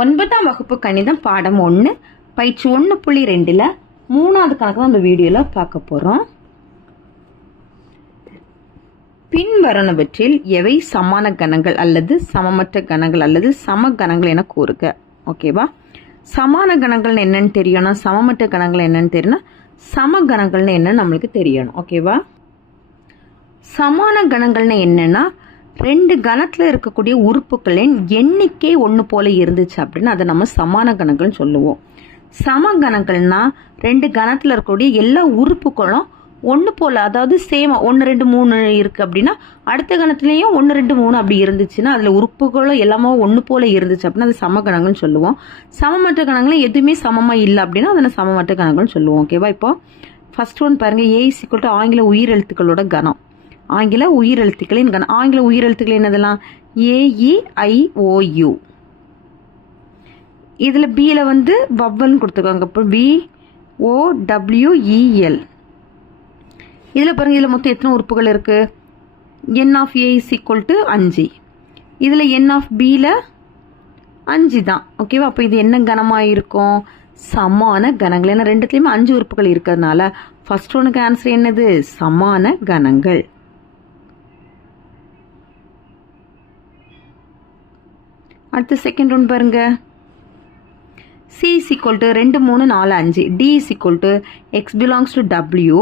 ஒன்பதாம் வகுப்பு கணிதம் பாடம் ஒன்று பயிற்சி ஒன்று புள்ளி ரெண்டில் மூணாவது கணக்கு தான் அந்த வீடியோவில் பார்க்க போகிறோம் பின்வருவனவற்றில் எவை சமான கணங்கள் அல்லது சமமற்ற கணங்கள் அல்லது சம கணங்கள் என கூறுக. ஓகேவா சமான கணங்கள் என்னன்னு தெரியணும் சமமற்ற கணங்கள் என்னன்னு தெரியணும் சம கணங்கள்னு என்னன்னு நம்மளுக்கு தெரியணும். ஓகேவா சமான கணங்கள்னு என்னன்னா ரெண்டு கணத்தில் இருக்கக்கூடிய உறுப்புகளின் எண்ணிக்கை ஒன்று போல இருந்துச்சு அப்படின்னு அதை நம்ம சமான கணங்கள்னு சொல்லுவோம். சம கணங்கள்னா ரெண்டு கணத்தில் இருக்கக்கூடிய எல்லா உறுப்புகளும் ஒன்று போல் அதாவது சேம் ஒன்று ரெண்டு மூணு இருக்குது அப்படின்னா அடுத்த கணத்துலேயும் ஒன்று ரெண்டு மூணு அப்படி இருந்துச்சுன்னா அதில் உறுப்புகளும் எல்லாமே ஒன்று போல் இருந்துச்சு அப்படின்னா அது சம கணங்கள்னு சொல்லுவோம். சமமற்ற கணங்களும் எதுவுமே சமமாக இல்லை அப்படின்னா அதை சமமற்ற கணங்கள்னு சொல்லுவோம். ஓகேவா இப்போ? ஃபர்ஸ்ட் ஒன் பாருங்கள் ஏ சிக்கல் ஆங்கில உயிரெழுத்துக்களோட கணம். ஆங்கில உயிரெழுத்துக்களின் கணம் ஆங்கில உயிரெழுத்துக்கள் என்னதெல்லாம்? ஏஇஐஓயு இதில் பியில் வந்து வவ்வல்னு கொடுத்துருக்காங்க. இப்போ பி ஓ டபிள்யூஇஎல் e, இதில் பாருங்கள் இதில் மொத்தம் எத்தனை உறுப்புகள் இருக்குது n of A is equal to அஞ்சு. இதில் என் ஆஃப் பியில் அஞ்சு தான். ஓகேவா அப்போ இது என்ன கணமாக இருக்கும்? சமான கணங்கள். ஏன்னா ரெண்டுத்துலேயுமே அஞ்சு உறுப்புகள் இருக்கிறதுனால ஃபர்ஸ்ட் ஒன்றுக்கு ஆன்சர் என்னது? சமான கணங்கள். அடுத்து செகண்ட் ஒன் பாருங்க. சி இஸ் ஈக்குவல் டு ரெண்டு மூணு நாலு அஞ்சு. D is equal to x belongs to W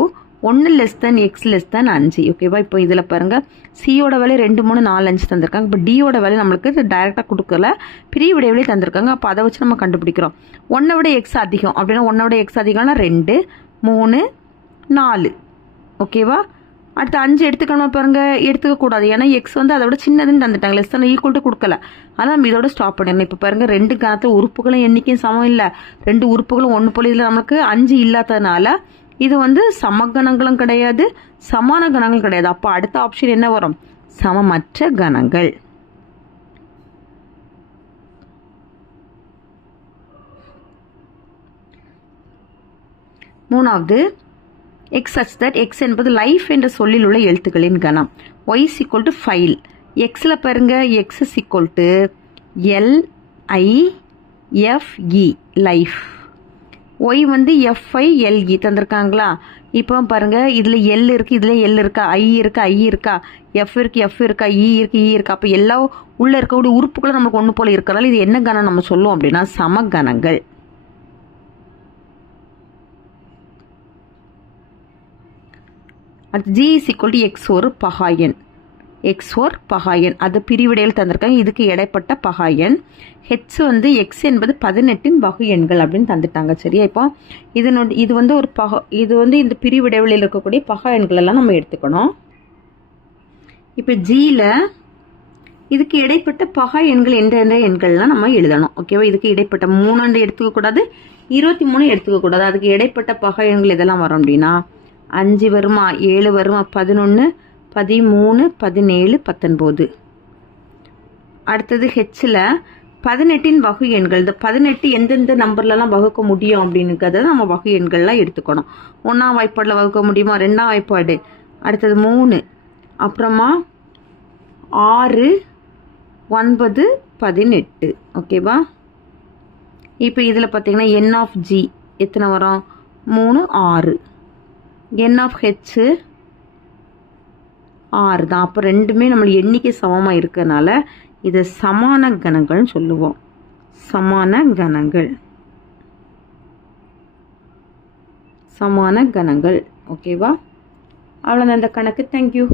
ஒன்று less than x less than அஞ்சு. ஓகேவா இப்போ இதில் பாருங்கள் சியோட விலை ரெண்டு மூணு நாலு அஞ்சு தந்திருக்காங்க. இப்போ டியோட விலை நம்மளுக்கு டைரெக்டாக கொடுக்கல. பிரிய விடைவிலே தந்திருக்காங்க. அப்போ அதை வச்சு நம்ம கண்டுபிடிக்கிறோம். ஒன்றை விட எக்ஸ் அதிகம் அப்படின்னா ஒன்றை விட எக்ஸ் அதிகம்னா ரெண்டு மூணு நாலு. ஓகேவா அடுத்து அஞ்சு எடுத்துக்கணும் பாருங்க. எடுத்துக்க கூடாது. ஏன்னா எக்ஸ் வந்து அதை விட சின்னதுன்னு தந்துட்டாங்க. லெஸ் தான் ஈக்குவல்ட்டு கொடுக்கல. அதனால் நம்ம இதோட ஸ்டாப் பண்ணிடணும். இப்போ பாருங்க ரெண்டு கணத்தில் உறுப்புகளும் எண்ணிக்கையும் சமம் இல்லை. ரெண்டு உறுப்புகளும் ஒன்று போல இதில் நமக்கு அஞ்சு இல்லாததுனால இது வந்து சமகணங்களும் கிடையாது சமான கணங்களும் கிடையாது. அப்போ அடுத்த ஆப்ஷன் என்ன வரும்? சமமற்ற கணங்கள். மூணாவது எக்ஸ் சச் தட் எக்ஸ் என்பது லைஃப் என்ற சொல்லில் உள்ள எழுத்துக்களின் கணம். Y is equal to file எக்ஸில் பாருங்க x is equal to L I F E life y வந்து எஃப்ஐ எல்இ தந்திருக்காங்களா? இப்போ பாருங்க இதில் எல் இருக்குது இதில் எல் இருக்கா? ஐ இருக்கா? ஐ இருக்கா? எஃப் இருக்குது எஃப் இருக்கா? E இ இருக்குது இ e இருக்கா? அப்போ எல்லா உள்ளே இருக்கக்கூடிய உறுப்புகளும் நமக்கு ஒன்று போல் இருக்கிறதால இது என்ன கணம் நம்ம சொல்லுவோம் அப்படின்னா சமகணங்கள் அடுத்து G is equal to x ஒரு பகாயன். எக்ஸ் ஓர் பகாயன். அது பிரிவிடையில் தந்திருக்காங்க. இதுக்கு இடைப்பட்ட பகாயன். ஹெச் வந்து எக்ஸ் என்பது பதினெட்டின் வகு எண்கள் அப்படின்னு தந்துட்டாங்க. சரியா? இப்போ இதனோட இது வந்து ஒரு பக இது வந்து இந்த பிரிவிடைவெளியில் இருக்கக்கூடிய பகா எண்கள் எல்லாம் நம்ம எடுத்துக்கணும். இப்போ ஜியில் இதுக்கு இடைப்பட்ட பகா எண்கள் எந்த எந்த எண்கள்லாம் நம்ம எழுதணும். ஓகேவா இதுக்கு இடைப்பட்ட மூணாண்டு எடுத்துக்கக்கூடாது. இருபத்தி மூணு எடுத்துக்கக்கூடாது. அதுக்கு இடைப்பட்ட பகா எண்கள் இதெல்லாம் வரும் அப்படின்னா அஞ்சு வருமா ஏழு வருமா பதினொன்று பதிமூணு பதினேழு பத்தொன்பது. அடுத்தது ஹெச்சில் பதினெட்டின் வகு எண்கள். இந்த பதினெட்டு எந்தெந்த நம்பர்லலாம் வகுக்க முடியும் அப்படின்னுக்கிறத நம்ம வகு எண்கள்லாம் எடுத்துக்கணும். ஒன்றாம் வாய்ப்பாடில் வகுக்க முடியுமா ரெண்டாம் வாய்ப்பாடு? அடுத்தது மூணு. அப்புறமா ஆறு ஒன்பது பதினெட்டு. ஓகேவா? இப்போ இதில் பார்த்தீங்கன்னா என் ஆஃப் ஜி எத்தனை வரும்? மூணு ஆறு. என் ஆஃப் ஹெச்சு ஆர் தான். அப்போ ரெண்டுமே நம்மளுக்கு எண்ணிக்கை சமமாக இருக்கிறதுனால இதை சமான கணங்கள்னு சொல்லுவோம். சமான கணங்கள். சமான கணங்கள். ஓகேவா அவ்வளோதான் இந்த கணக்கு. தேங்க்யூ